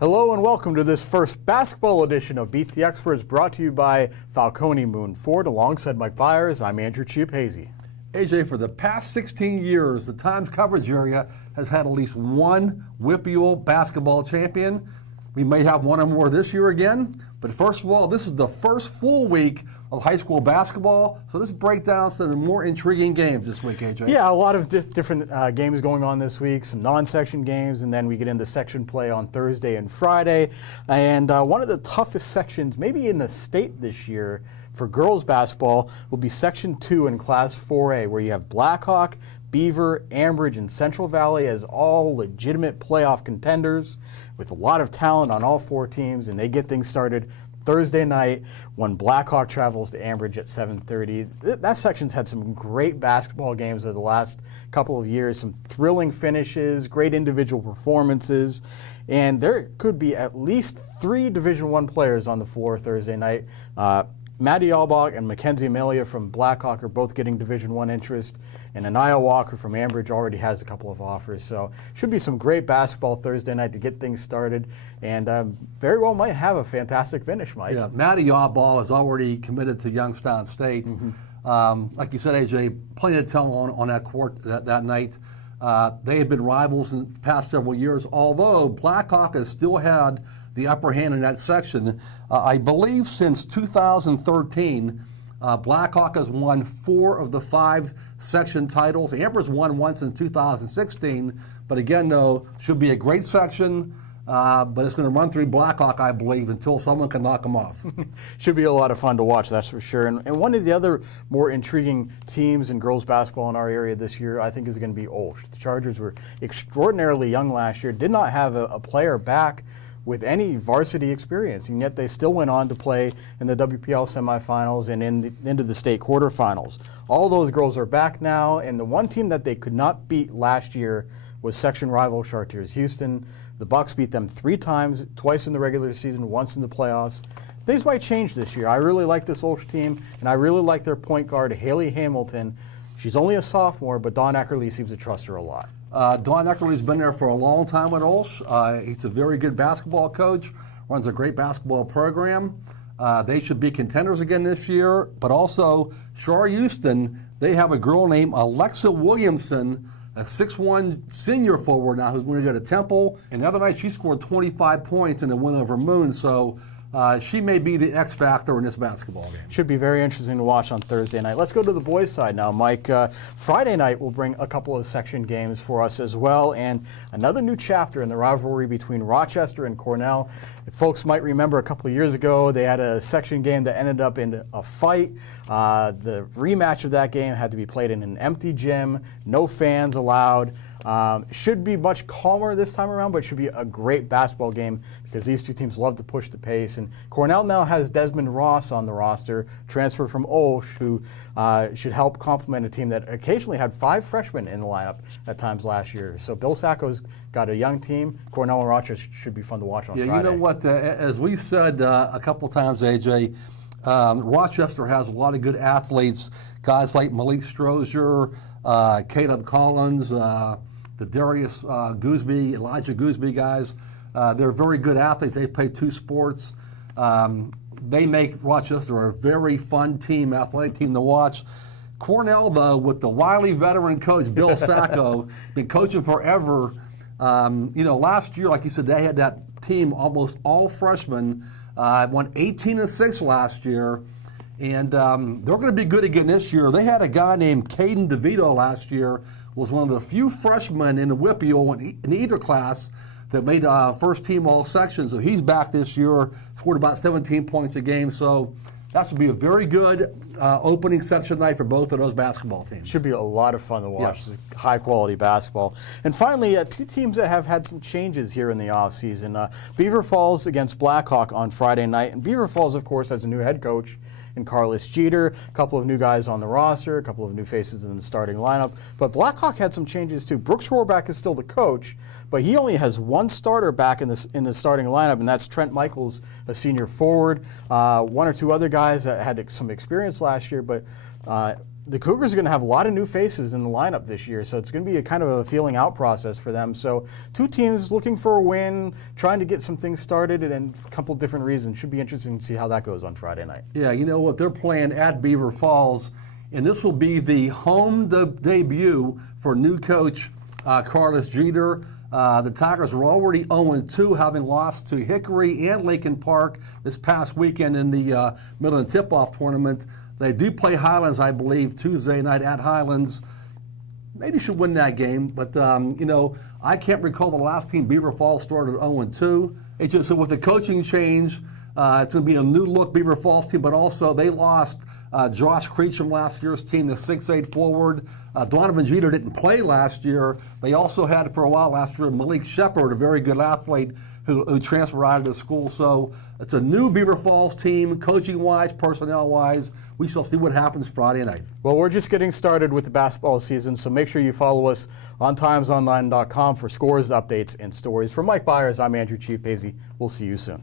Hello and welcome to this first basketball edition of Beat the Experts, brought to you by Falcone Moon Ford. Alongside Mike Bires, I'm Andrew Chiappazzi. AJ, for the past 16 years, the Times coverage area has had at least one WPIAL basketball champion. We may have one or more this year again, but first of all, this is the first full week of high school basketball, so let's break down some of the more intriguing games this week, AJ. Yeah, a lot of different games going on this week, some non-section games, and then we get into section play on Thursday and Friday. And one of the toughest sections, maybe in the state this year, for girls basketball will be Section 2 in Class 4A, where you have Blackhawk, Beaver, Ambridge, and Central Valley as all legitimate playoff contenders with a lot of talent on all four teams, and they get things started Thursday night when Blackhawk travels to Ambridge at 7:30. That section's had some great basketball games over the last couple of years, some thrilling finishes, great individual performances, and there could be at least 3 Division I players on the floor Thursday night. Maddie Albach and Mackenzie Amelia from Blackhawk are both getting Division I interest, and Anaya Walker from Ambridge already has a couple of offers. So should be some great basketball Thursday night to get things started, and very well might have a fantastic finish, Mike. Yeah, Maddie Albach is already committed to Youngstown State. Like you said, AJ, plenty of talent on that court that night. They have been rivals in the past several years, although Blackhawk has still had the upper hand in that section. I believe since 2013, Blackhawk has won 4 of the 5 section titles. Amber's won once in 2016, but again, though, should be a great section. But it's going to run through Blackhawk, I believe, until someone can knock them off. Should be a lot of fun to watch, that's for sure. And one of the other more intriguing teams in girls basketball in our area this year, I think, is going to be Olsh. The Chargers were extraordinarily young last year, did not have a player back with any varsity experience, and yet they still went on to play in the WPL semifinals and into the state quarterfinals. All those girls are back now, and the one team that they could not beat last year was section rival Chartiers Houston. The Bucks beat them 3 times, twice in the regular season, once in the playoffs. Things might change this year. I really like this Olsh team, and I really like their point guard, Haley Hamilton. She's only a sophomore, but Don Eckerly seems to trust her a lot. Don Eckerly's been there for a long time with Olsh. He's a very good basketball coach, runs a great basketball program. They should be contenders again this year, but also Char Houston, they have a girl named Alexa Williamson, a 6'1" senior forward now who's going to go to Temple. And the other night she scored 25 points in the win over Moon, so she may be the X factor in this basketball game. Should be very interesting to watch on Thursday night. Let's go to the boys' side now, Mike. Friday night will bring a couple of section games for us as well, and another new chapter in the rivalry between Rochester and Cornell. If folks might remember, a couple of years ago, they had a section game that ended up in a fight. The rematch of that game had to be played in an empty gym, no fans allowed. Should be much calmer this time around, but should be a great basketball game because these two teams love to push the pace. And Cornell now has Desmond Ross on the roster, transferred from Olsh, who should help complement a team that occasionally had 5 freshmen in the lineup at times last year. So Bill Sacco's got a young team. Cornell and Rochester should be fun to watch on Friday. Yeah, you know what? As we said a couple times, AJ, Rochester has a lot of good athletes, guys like Malik Strozier, Caleb Collins, the Darius Gooseby, Elijah Gooseby guys. They're very good athletes. They play 2 sports. They make Rochester a very fun team, athletic team to watch. Cornell, though, with the wily veteran coach Bill Sacco, been coaching forever. Last year, like you said, they had that team almost all freshmen. Won 18-6 last year. And they're going to be good again this year. They had a guy named Caden DeVito last year, was one of the few freshmen in the WPIAL in either class that made first team all sections. So he's back this year, scored about 17 points a game. So that should be a very good opening section night for both of those basketball teams. Should be a lot of fun to watch. Yes. High quality basketball. And finally, 2 teams that have had some changes here in the offseason. Beaver Falls against Blackhawk on Friday night. And Beaver Falls, of course, has a new head coach in Carlos Jeter, a couple of new guys on the roster, a couple of new faces in the starting lineup. But Blackhawk had some changes too. Brooks Rohrback is still the coach, but he only has 1 starter back in the starting lineup, and that's Trent Michaels, a senior forward. 1 or 2 other guys that had some experience last year, but the Cougars are going to have a lot of new faces in the lineup this year, so it's going to be a kind of a feeling out process for them. So two teams looking for a win, trying to get some things started, and a couple different reasons. Should be interesting to see how that goes on Friday night. Yeah, you know what? They're playing at Beaver Falls, and this will be the home debut for new coach Carlos Jeter. The Tigers are already 0-2, having lost to Hickory and Lincoln Park this past weekend in the Midland Tip-Off tournament. They do play Highlands, I believe, Tuesday night at Highlands. Maybe should win that game, but you know, I can't recall the last team Beaver Falls started 0-2. It's just so with the coaching change, it's going to be a new look Beaver Falls team, but also they lost Josh Creech from last year's team, the 6'8 forward. Donovan Jeter didn't play last year. They also had for a while last year Malik Shepard, a very good athlete who transferred out of the school. So it's a new Beaver Falls team, coaching-wise, personnel-wise. We shall see what happens Friday night. Well, we're just getting started with the basketball season, so make sure you follow us on timesonline.com for scores, updates, and stories. For Mike Bires, I'm Andrew Chiappazzi. We'll see you soon.